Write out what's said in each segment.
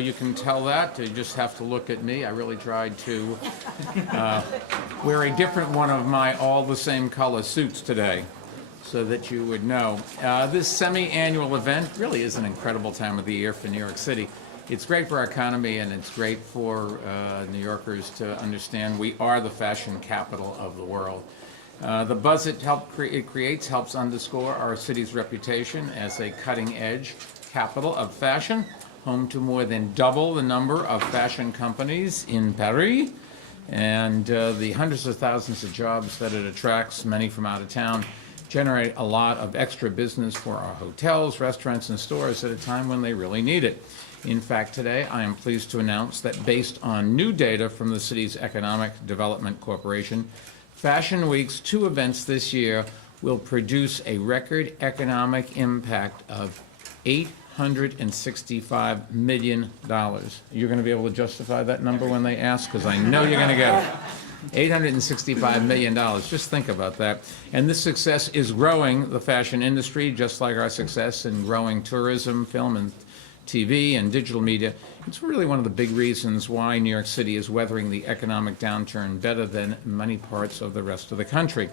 You can tell that. You just have to look at me. I really tried to wear a different one of my all the same color suits today so that you would know. This semi-annual event really is an incredible time of the year for New York City. It's great for our economy, and it's great for New Yorkers to understand we are the fashion capital of the world. The buzz it creates helps underscore our city's reputation as a cutting-edge capital of fashion, home to more than double the number of fashion companies in Paris, and the hundreds of thousands of jobs that it attracts, many from out of town, generate a lot of extra business for our hotels, restaurants, and stores at a time when they really need it. In fact, today I am pleased to announce that based on new data from the city's Economic Development Corporation, Fashion Week's 2 events this year will produce a record economic impact of $865 million. You're going to be able to justify that number when they ask? Because I know you're going to get it. $865 million. Just think about that. And this success is growing the fashion industry, just like our success in growing tourism, film, and TV, and digital media. It's really one of the big reasons why New York City is weathering the economic downturn better than many parts of the rest of the country.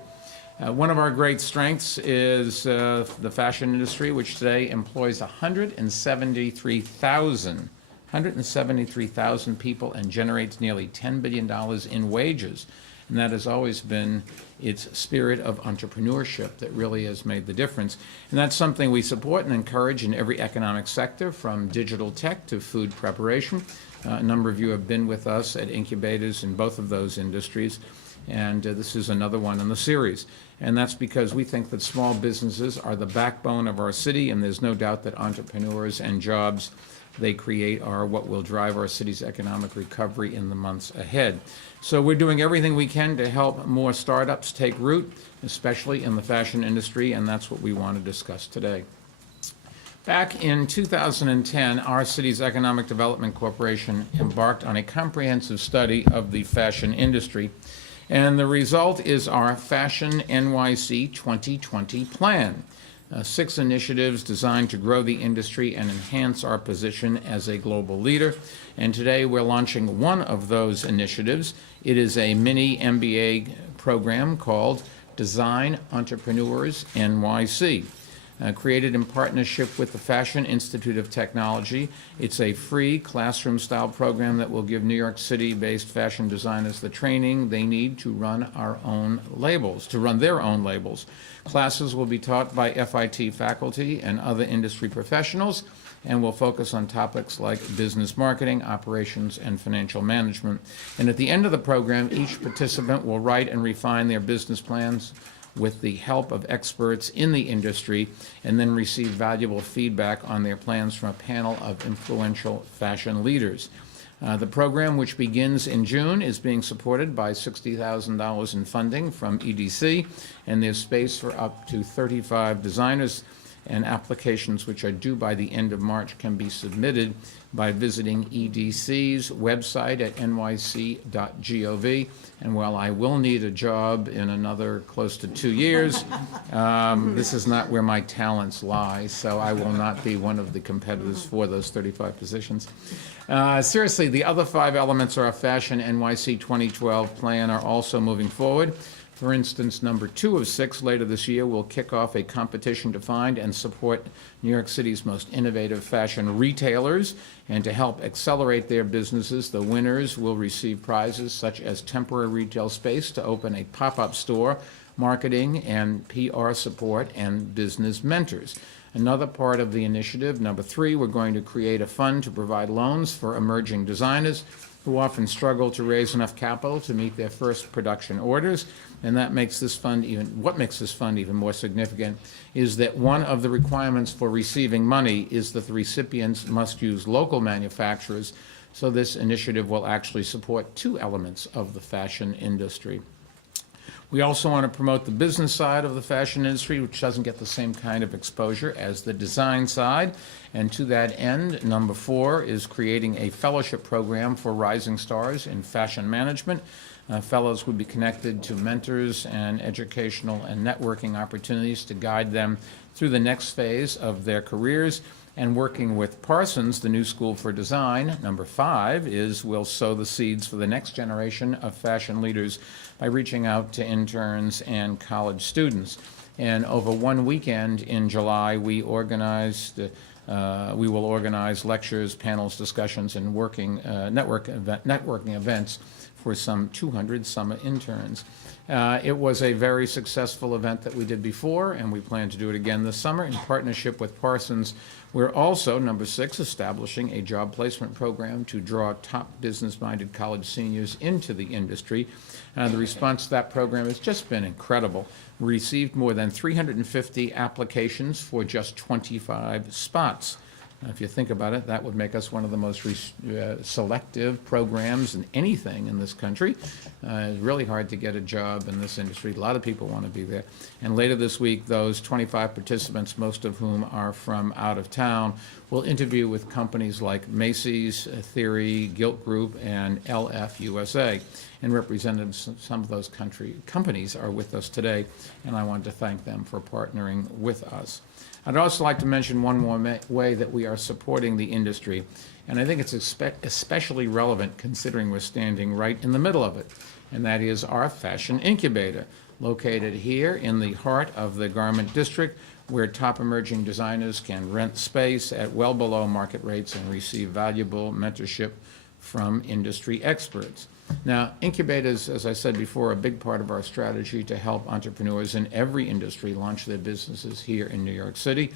One of our great strengths is the fashion industry, which today employs 173,000 people and generates nearly $10 billion in wages. And that has always been its spirit of entrepreneurship that really has made the difference. And that's something we support and encourage in every economic sector, from digital tech to food preparation. A number of you have been with us at incubators in both of those industries. And this is another one in the series. And that's because we think that small businesses are the backbone of our city, and there's no doubt that entrepreneurs and jobs they create are what will drive our city's economic recovery in the months ahead. So we're doing everything we can to help more startups take root, especially in the fashion industry, and that's what we want to discuss today. Back in 2010, our city's Economic Development Corporation embarked on a comprehensive study of the fashion industry. And the result is our Fashion NYC 2020 plan. 6 initiatives designed to grow the industry and enhance our position as a global leader. And today we're launching one of those initiatives. It is a mini MBA program called Design Entrepreneurs NYC. Created in partnership with the Fashion Institute of Technology. It's a free classroom-style program that will give New York City-based fashion designers the training they need to run their own labels. Classes will be taught by FIT faculty and other industry professionals, and will focus on topics like business marketing, operations, and financial management. And at the end of the program, each participant will write and refine their business plans with the help of experts in the industry, and then receive valuable feedback on their plans from a panel of influential fashion leaders. The program, which begins in June, is being supported by $60,000 in funding from EDC, and there's space for up to 35 designers, and applications which are due by the end of March can be submitted by visiting EDC's website at nyc.gov. And while I will need a job in another close to 2 years, this is not where my talents lie, so I will not be one of the competitors for those 35 positions. Seriously, the other 5 elements of our Fashion NYC 2012 plan are also moving forward. For instance, number 2 of 6 later this year will kick off a competition to find and support New York City's most innovative fashion retailers. And to help accelerate their businesses, the winners will receive prizes such as temporary retail space to open a pop-up store, marketing and PR support, and business mentors. Another part of the initiative, number 3, we're going to create a fund to provide loans for emerging designers who often struggle to raise enough capital to meet their first production orders. And what makes this fund even more significant is that one of the requirements for receiving money is that the recipients must use local manufacturers. So this initiative will actually support 2 elements of the fashion industry. We also want to promote the business side of the fashion industry, which doesn't get the same kind of exposure as the design side. And to that end, number 4 is creating a fellowship program for rising stars in fashion management. Fellows would be connected to mentors and educational and networking opportunities to guide them through the next phase of their careers. And working with Parsons, the New School for Design, number 5 is we'll sow the seeds for the next generation of fashion leaders by reaching out to interns and college students. And over one weekend in July, we will organize lectures, panels, discussions, and networking events for some 200 summer interns. It was a very successful event that we did before, and we plan to do it again this summer in partnership with Parsons. We're also, number 6, establishing a job placement program to draw top business-minded college seniors into the industry. The response to that program has just been incredible. We received more than 350 applications for just 25 spots. If you think about it, that would make us one of the most selective programs in anything in this country. It's really hard to get a job in this industry. A lot of people want to be there. And later this week, those 25 participants, most of whom are from out of town, will interview with companies like Macy's, Theory, Gilt Group, and LF USA. And representatives of some of those companies are with us today, and I want to thank them for partnering with us. I'd also like to mention one more way that we are supporting the industry, and I think it's especially relevant considering we're standing right in the middle of it, and that is our Fashion Incubator, located here in the heart of the Garment District, where top emerging designers can rent space at well below market rates and receive valuable mentorship from industry experts. Now, incubators, as I said before, are a big part of our strategy to help entrepreneurs in every industry launch their businesses here in New York City.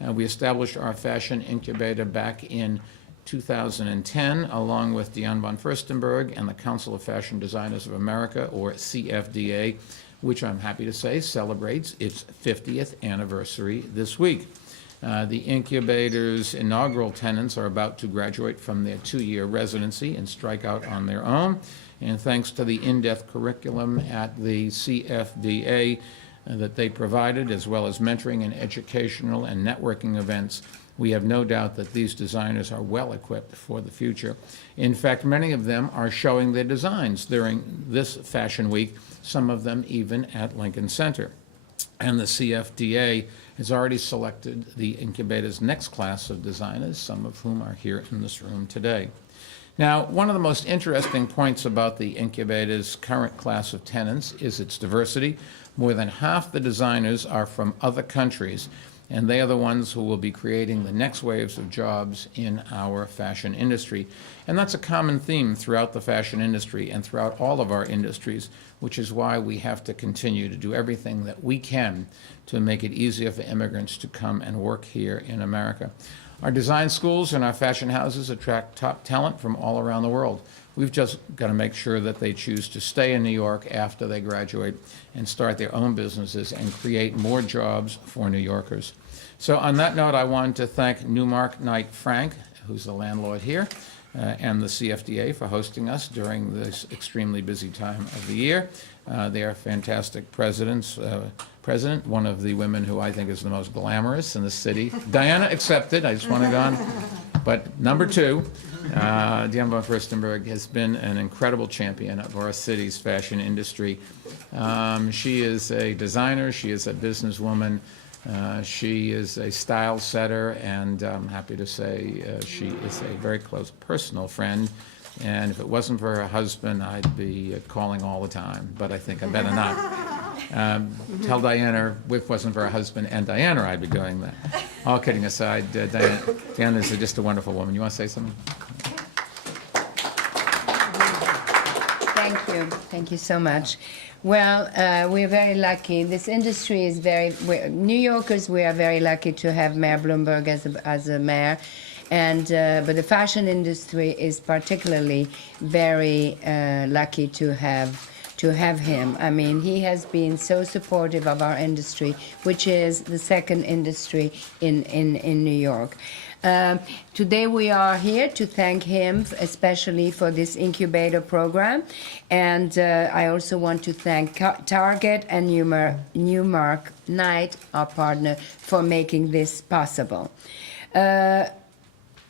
We established our Fashion Incubator back in 2010, along with Diane von Furstenberg and the Council of Fashion Designers of America, or CFDA, which I'm happy to say celebrates its 50th anniversary this week. The incubator's inaugural tenants are about to graduate from their 2-year residency and strike out on their own. And thanks to the in-depth curriculum at the CFDA that they provided, as well as mentoring and educational and networking events, we have no doubt that these designers are well equipped for the future. In fact, many of them are showing their designs during this Fashion Week, some of them even at Lincoln Center. And the CFDA has already selected the incubator's next class of designers, some of whom are here in this room today. Now, one of the most interesting points about the incubator's current class of tenants is its diversity. More than half the designers are from other countries, and they are the ones who will be creating the next waves of jobs in our fashion industry. And that's a common theme throughout the fashion industry and throughout all of our industries, which is why we have to continue to do everything that we can to make it easier for immigrants to come and work here in America. Our design schools and our fashion houses attract top talent from all around the world. We've just got to make sure that they choose to stay in New York after they graduate and start their own businesses and create more jobs for New Yorkers. So on that note, I want to thank Newmark Knight Frank, who's the landlord here, and the CFDA for hosting us during this extremely busy time of the year. They are fantastic presidents. President, one of the women who I think is the most glamorous in the city. Diana accepted, I just want to go on. But number 2, Diane von Furstenberg has been an incredible champion of our city's fashion industry. She is a designer, she is a businesswoman, she is a style setter, and I'm happy to say she is a very close personal friend. And if it wasn't for her husband, I'd be calling all the time, but I think I better not. Tell Diana, if it wasn't for her husband and Diana, I'd be doing that. All kidding aside, Diana is just a wonderful woman. You want to say something? Thank you. Thank you so much. Well, we're very lucky. This industry is New Yorkers, we are very lucky to have Mayor Bloomberg as a mayor. And but the fashion industry is particularly very lucky to have him. I mean, he has been so supportive of our industry, which is the second industry in New York. Today we are here to thank him especially for this incubator program, and I also want to thank Target and Newmark Knight, our partner, for making this possible.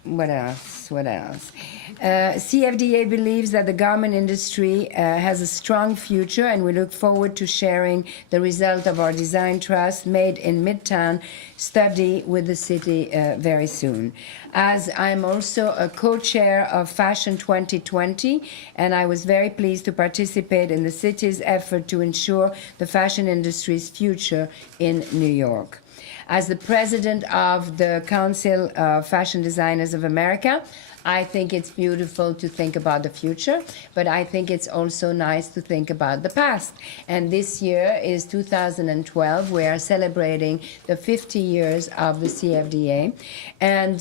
What else? What else? CFDA believes that the garment industry has a strong future, and we look forward to sharing the result of our Design Trust Made in Midtown study with the city very soon. As I'm also a co-chair of Fashion 2020, and I was very pleased to participate in the city's effort to ensure the fashion industry's future in New York. As the president of the Council of Fashion Designers of America, I think it's beautiful to think about the future, but I think it's also nice to think about the past. And this year is 2012. We are celebrating the 50 years of the CFDA. And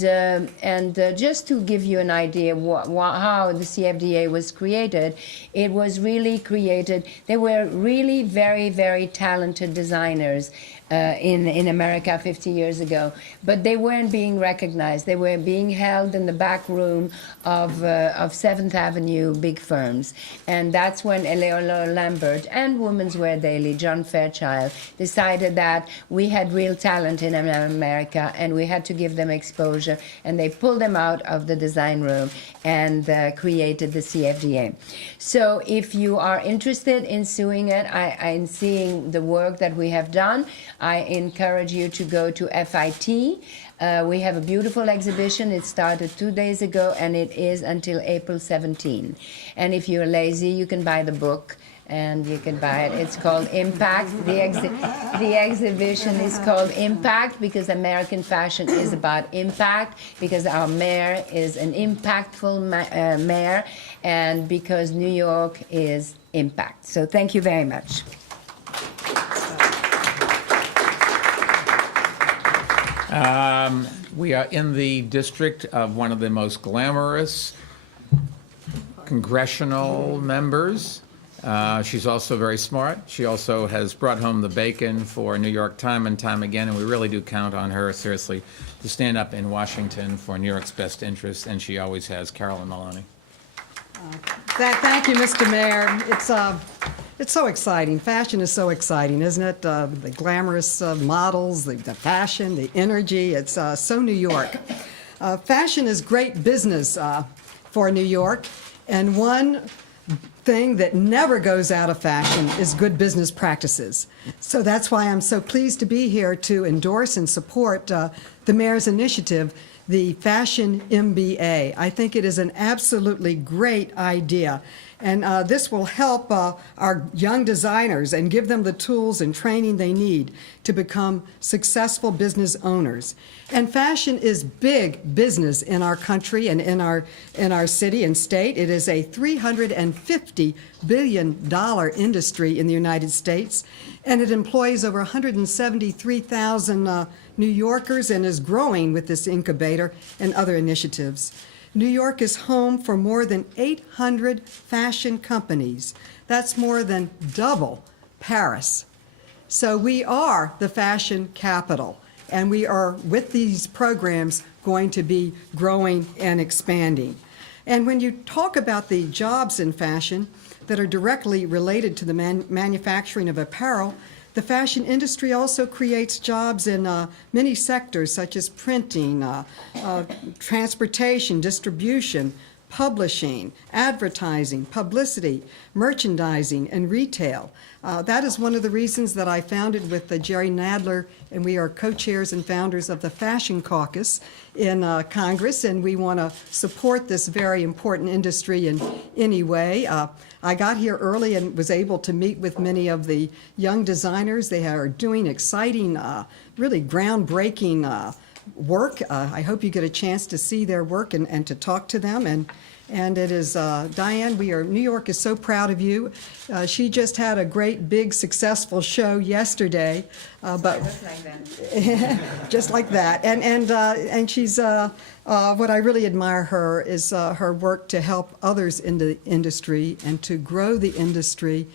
just to give you an idea how the CFDA was created, it was really created, there were really very, very talented designers in America 50 years ago, but they weren't being recognized. They were being held in the back room of 7th Avenue big firms. And that's when Eleanor Lambert and Women's Wear Daily, John Fairchild, decided that we had real talent in America and we had to give them exposure. And they pulled them out of the design room and created the CFDA. So if you are interested in seeing the work that we have done, I encourage you to go to FIT. We have a beautiful exhibition. It started 2 days ago, and it is until April 17. And if you're lazy, you can buy the book, and you can buy it. It's called Impact. The exhibition is called Impact because American fashion is about impact, because our mayor is an impactful mayor, and because New York is impact. So thank you very much. We are in the district of one of the most glamorous congressional members. She's also very smart. She also has brought home the bacon for New York time and time again, and we really do count on her, seriously, to stand up in Washington for New York's best interests, and she always has. Carolyn Maloney. Thank you, Mr. Mayor. It's so exciting. Fashion is so exciting, isn't it? The glamorous models, the fashion, the energy. It's so New York. Fashion is great business for New York, and one thing that never goes out of fashion is good business practices. So that's why I'm so pleased to be here to endorse and support the mayor's initiative, the Fashion MBA. I think it is an absolutely great idea. And this will help our young designers and give them the tools and training they need to become successful business owners. And fashion is big business in our country and in our city and state. It is a $350 billion industry in the United States, and it employs over 173,000 New Yorkers and is growing with this incubator and other initiatives. New York is home for more than 800 fashion companies. That's more than double Paris. So we are the fashion capital, and we are, with these programs, going to be growing and expanding. And when you talk about the jobs in fashion that are directly related to the manufacturing of apparel, the fashion industry also creates jobs in many sectors such as printing, transportation, distribution, publishing, advertising, publicity, merchandising, and retail. That is one of the reasons that I founded with Jerry Nadler, and we are co-chairs and founders of the Fashion Caucus in Congress, and we want to support this very important industry in any way. I got here early and was able to meet with many of the young designers. They are doing exciting, really groundbreaking work. I hope you get a chance to see their work and to talk to them. And it is, Diane, New York is so proud of you. She just had a great, big, successful show yesterday. But Just like that. just like that. And she's, what I really admire her is her work to help others in the industry and to grow the industry,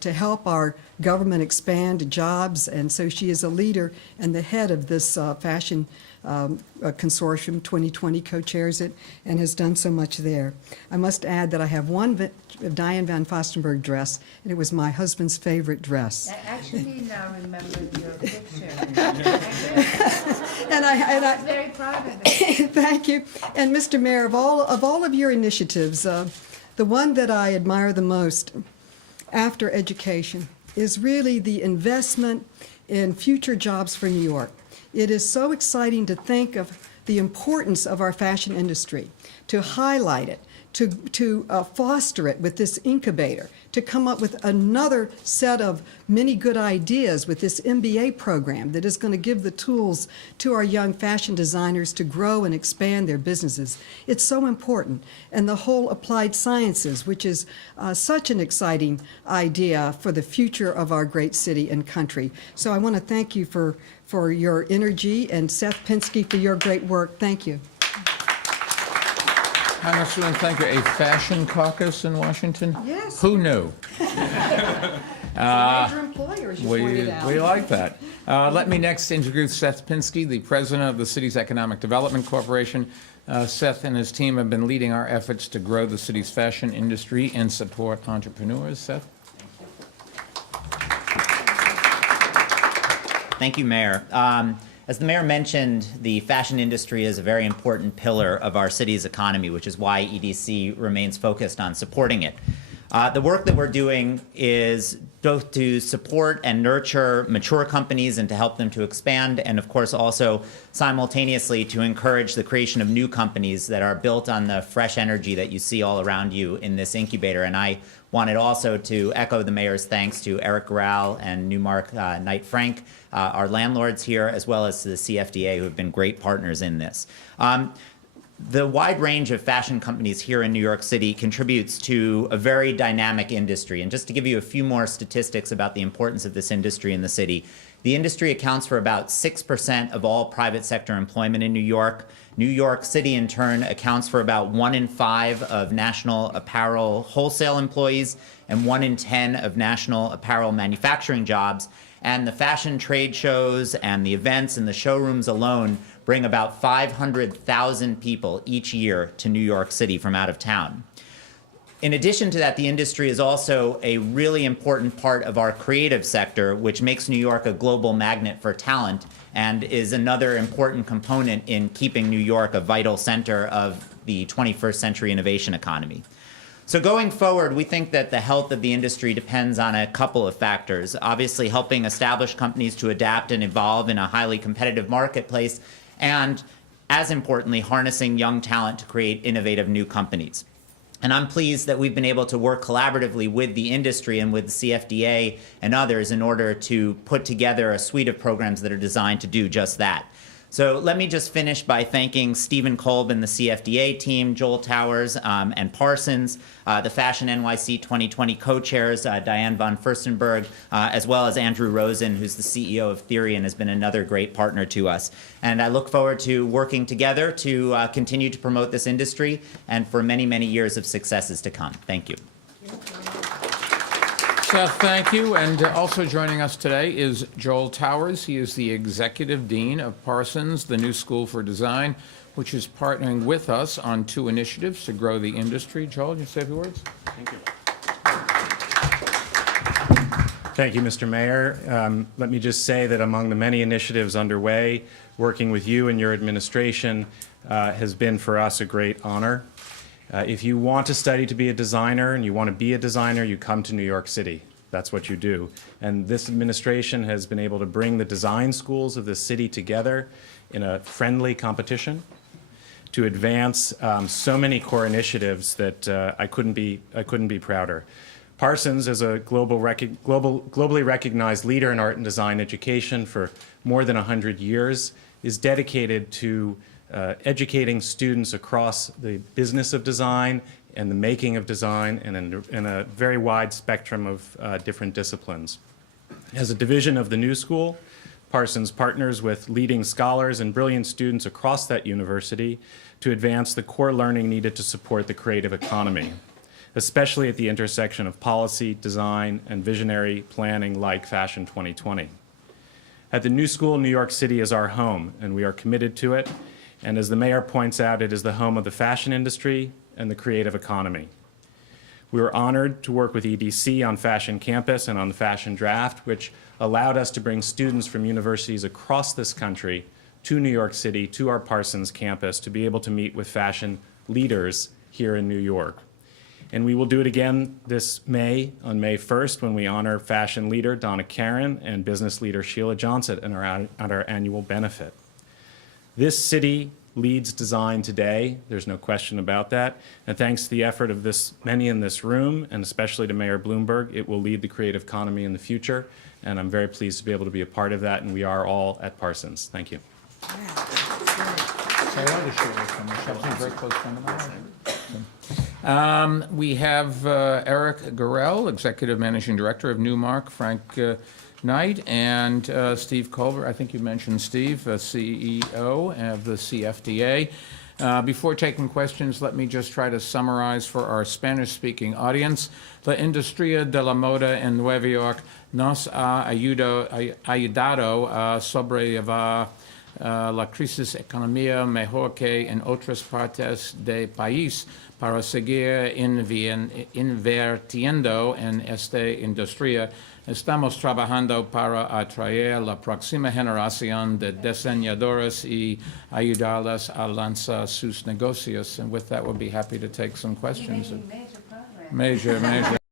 to help our government expand jobs. And so she is a leader and the head of this fashion Consortium 2020 co-chairs it and has done so much there. I must add that I have one Diane van Fostenberg dress, and it was my husband's favorite dress. I actually now remember your picture. And I I was very proud of it. thank you. And Mr. Mayor, of all of your initiatives, the one that I admire the most after education is really the investment in future jobs for New York. It is so exciting to think of the importance of our fashion industry, to highlight it, to foster it with this incubator, to come up with another set of many good ideas with this MBA program that is going to give the tools to our young fashion designers to grow and expand their businesses. It's so important. And the whole applied sciences, which is such an exciting idea for the future of our great city and country. So I want to thank you for your energy, and Seth Pinsky for your great work. Thank you. Hannah Sue, thank you. A fashion caucus in Washington? Yes. Who knew? Major employers, you pointed out. We like that. Let me next introduce Seth Pinsky, the president of the city's Economic Development Corporation. Seth and his team have been leading our efforts to grow the city's fashion industry and support entrepreneurs. Seth? Thank you, Mayor. As the mayor mentioned, the fashion industry is a very important pillar of our city's economy, which is why EDC remains focused on supporting it. The work that we're doing is both to support and nurture mature companies and to help them to expand, and of course also simultaneously to encourage the creation of new companies that are built on the fresh energy that you see all around you in this incubator. And I wanted also to echo the mayor's thanks to Eric Grau and Newmark Knight Frank, our landlords here, as well as to the CFDA, who have been great partners in this. The wide range of fashion companies here in New York City contributes to a very dynamic industry. And just to give you a few more statistics about the importance of this industry in the city, the industry accounts for about 6% of all private sector employment in New York. New York City, in turn, accounts for about 1 in 5 of national apparel wholesale employees and 1 in 10 of national apparel manufacturing jobs. And the fashion trade shows and the events and the showrooms alone bring about 500,000 people each year to New York City from out of town. In addition to that, the industry is also a really important part of our creative sector, which makes New York a global magnet for talent and is another important component in keeping New York a vital center of the 21st century innovation economy. So going forward, we think that the health of the industry depends on a couple of factors. Obviously, helping established companies to adapt and evolve in a highly competitive marketplace, and as importantly, harnessing young talent to create innovative new companies. And I'm pleased that we've been able to work collaboratively with the industry and with the CFDA and others in order to put together a suite of programs that are designed to do just that. So let me just finish by thanking Stephen Kolb and the CFDA team, Joel Towers and Parsons, the Fashion NYC 2020 co-chairs, Diane von Furstenberg, as well as Andrew Rosen, who's the CEO of Theory and has been another great partner to us. And I look forward to working together to continue to promote this industry and for many, many years of successes to come. Thank you. Seth, thank you. And also joining us today is Joel Towers. He is the Executive Dean of Parsons, the New School for Design, which is partnering with us on 2 initiatives to grow the industry. Joel, you say a few words? Thank you. Thank you, Mr. Mayor. Let me just say that among the many initiatives underway, working with you and your administration has been for us a great honor. If you want to study to be a designer and you want to be a designer, you come to New York City. That's what you do. And this administration has been able to bring the design schools of the city together in a friendly competition to advance so many core initiatives that I couldn't be prouder. Parsons, as a globally recognized leader in art and design education for more than 100 years, is dedicated to educating students across the business of design and the making of design and in a very wide spectrum of different disciplines. As a division of the New School, Parsons partners with leading scholars and brilliant students across that university to advance the core learning needed to support the creative economy, especially at the intersection of policy, design, and visionary planning like Fashion 2020. At the New School, New York City is our home, and we are committed to it. And as the mayor points out, it is the home of the fashion industry and the creative economy. We were honored to work with EDC on Fashion Campus and on the Fashion Draft, which allowed us to bring students from universities across this country to New York City, to our Parsons campus, to be able to meet with fashion leaders here in New York. And we will do it again this May, on May 1st, when we honor fashion leader Donna Karan and business leader Sheila Johnson at our annual benefit. This city leads design today. There's no question about that. And thanks to the effort of many in this room, and especially to Mayor Bloomberg, it will lead the creative economy in the future. And I'm very pleased to be able to be a part of that, and we are all at Parsons. Thank you. We have Eric Gorell, Executive Managing Director of Newmark, Frank Knight, and Steve Culver. I think you mentioned Steve, CEO of the CFDA. Before taking questions, let me just try to summarize for our Spanish-speaking audience. La industria de la moda en Nueva York nos ha ayudado a sobrellevar la crisis económica mejor que en otras partes del país para seguir invirtiendo en esta industria. Estamos trabajando para atraer la próxima generación de diseñadores y ayudarlas a lanzar sus negocios. And with that, we'll be happy to take some questions. You're making major progress. Major.